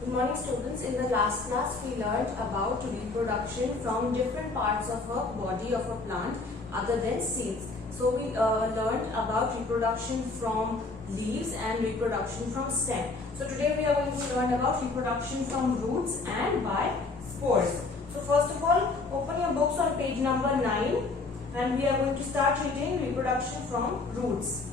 Good morning students. In the last class we learned about reproduction from different parts of a body of a plant other than seeds. So we learned about reproduction from leaves and reproduction from stem. So today we are going to learn about reproduction from roots and by spores. So first of all, open your books on page number 9 and we are going to start reading reproduction from roots.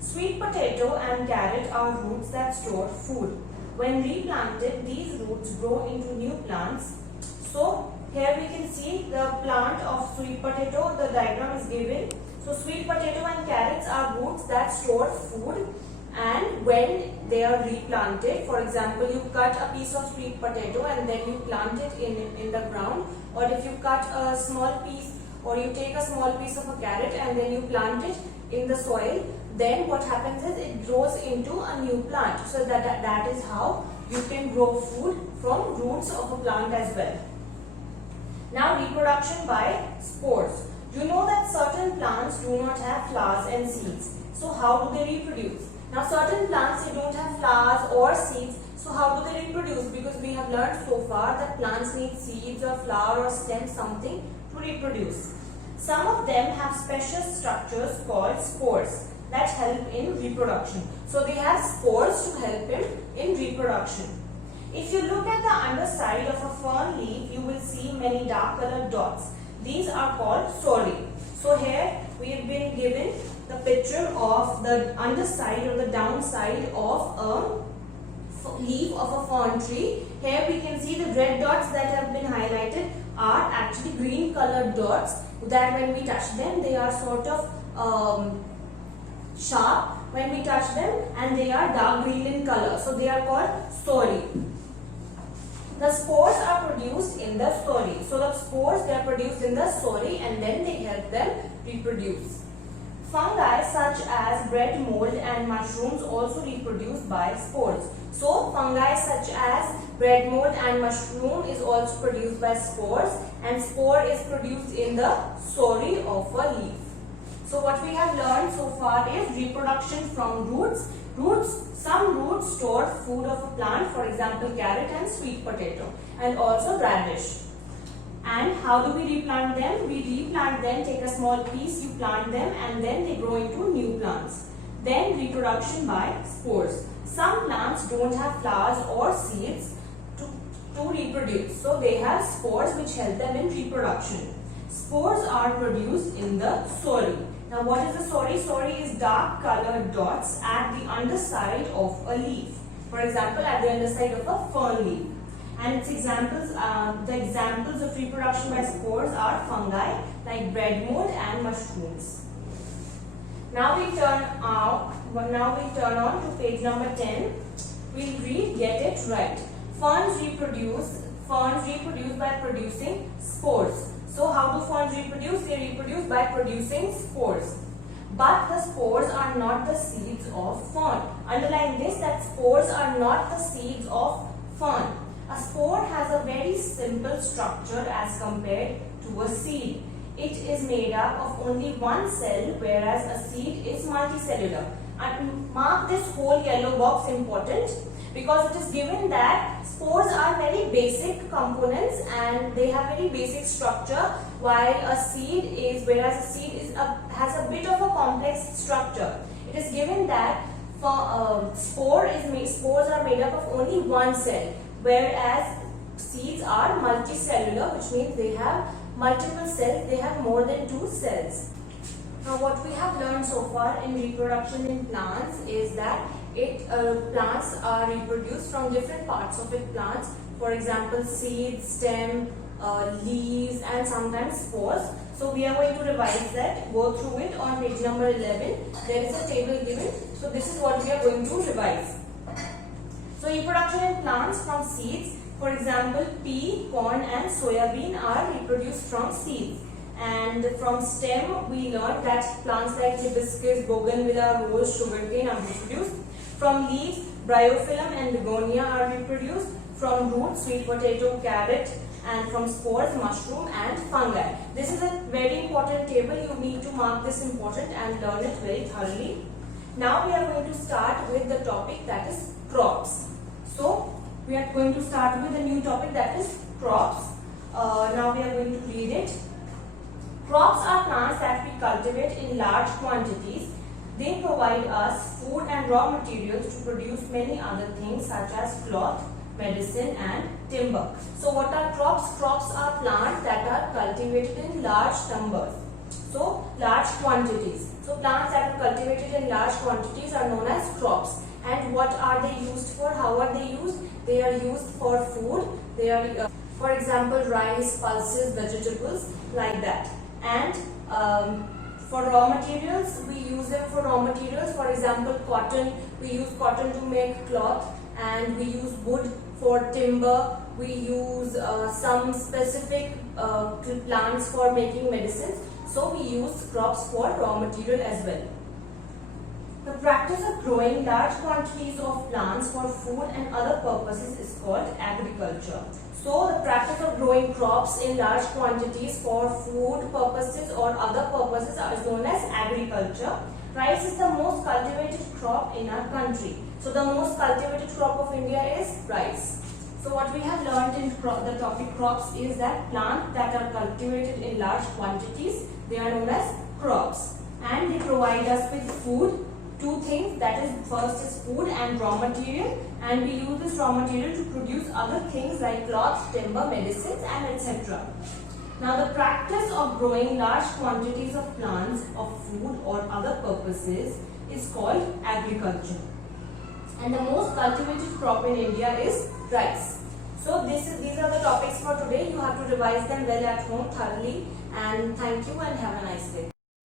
Sweet potato and carrot are roots that store food. When replanted, these roots grow into new plants. So here we can see the plant of sweet potato. The diagram is given. So sweet potato and carrots are roots that store food, and when they are replanted, for example, you cut a piece of sweet potato and then you plant it in the ground, or if you cut a small piece or you take a small piece of a carrot and then you plant it in the soil, then what happens is it grows into a new plant. So that is how you can grow food from roots of a plant as well. Now reproduction by spores. You know that certain plants do not have flowers and seeds. So how do they reproduce? Now certain plants, they don't have flowers or seeds. So how do they reproduce? Because we have learned so far that plants need seeds or flower or stem, something to reproduce. Some of them have special structures called spores that help in reproduction. So they have spores to help in reproduction. If you look at the underside of a fern leaf, you will see many dark colored dots. These are called sori. So here we have been given the picture of the underside or the downside of a leaf of a fern tree. Here we can see the red dots that have been highlighted are actually green colored dots that when we touch them, they are sort of sharp when we touch them, and they are dark green in color. So they are called sori. The spores are produced in the sori. So the spores, they are produced in the sori and then they help them reproduce. Fungi such as bread mold and mushrooms also reproduce by spores. So fungi such as bread mold and mushroom is also produced by spores, and spore is produced in the sori of a leaf. So what we have learned so far is reproduction from roots. Some roots store food of a plant, for example carrot and sweet potato, and also radish. And how do we replant them? We replant them, take a small piece, you plant them, and then they grow into new plants. Then reproduction by spores. Some plants don't have flowers or seeds to reproduce. So they have spores which help them in reproduction. Spores are produced in the sori. Now what is the sori? Sori is dark colored dots at the underside of a leaf. For example, at the underside of a fern leaf. And its examples, the examples of reproduction by spores are fungi like bread mold and mushrooms. Now we turn on to page number 10. We'll read Get It Right. Ferns reproduce by producing spores. So how do ferns reproduce? They reproduce by producing spores. But the spores are not the seeds of fern. Underline this, that spores are not the seeds of fern. A spore has a very simple structure as compared to a seed. It is made up of only one cell, whereas a seed is multicellular. And mark this whole yellow box important, because it is given that spores are very basic components and they have very basic structure, while a seed is, has a bit of a complex structure. It is given that spores are made up of only one cell, whereas seeds are multicellular, which means they have multiple cells, they have more than 2 cells. Now what we have learned so far in reproduction in plants is that plants are reproduced from different parts of plants. For example, seeds, stem, leaves, and sometimes spores. So we are going to revise that, go through it on page number 11. There is a table given. So this is what we are going to revise. So reproduction in plants from seeds. For example, pea, corn and soya bean are reproduced from seeds. And from stem, we learned that plants like hibiscus, bougainvillea, rose, sugarcane are reproduced. From leaves, bryophyllum and begonia are reproduced. From roots, sweet potato, carrot, and from spores, mushroom and fungi. This is a very important table. You need to mark this important and learn it very thoroughly. Now we are going to start with the topic, that is crops. So we are going to start with a new topic, that is crops. Now we are going to read it. Crops are plants that we cultivate in large quantities. They provide us food and raw materials to produce many other things such as cloth, medicine and timber. So what are crops? Crops are plants that are cultivated in large numbers. So large quantities. So plants that are cultivated in large quantities are known as crops. And what are they used for? How are they used? They are used for food. They are, for example, rice, pulses, vegetables, like that. And for raw materials, we use them for raw materials. For example, cotton. We use cotton to make cloth, and we use wood for timber. We use some specific plants for making medicines. So we use crops for raw material as well. The practice of growing large quantities of plants for food and other purposes is called agriculture. So the practice of growing crops in large quantities for food purposes or other purposes is known as agriculture. Rice is the most cultivated crop in our country. So the most cultivated crop of India is rice. So what we have learned in the topic crops is that plants that are cultivated in large quantities, they are known as crops, and they provide us with food. Two things, that is, first is food and raw material, and we use this raw material to produce other things like cloth, timber, medicines and etc. Now the practice of growing large quantities of plants of food or other purposes is called agriculture. And the most cultivated crop in India is rice. So these are the topics for today. You have to revise them well at home thoroughly, and thank you and have a nice day.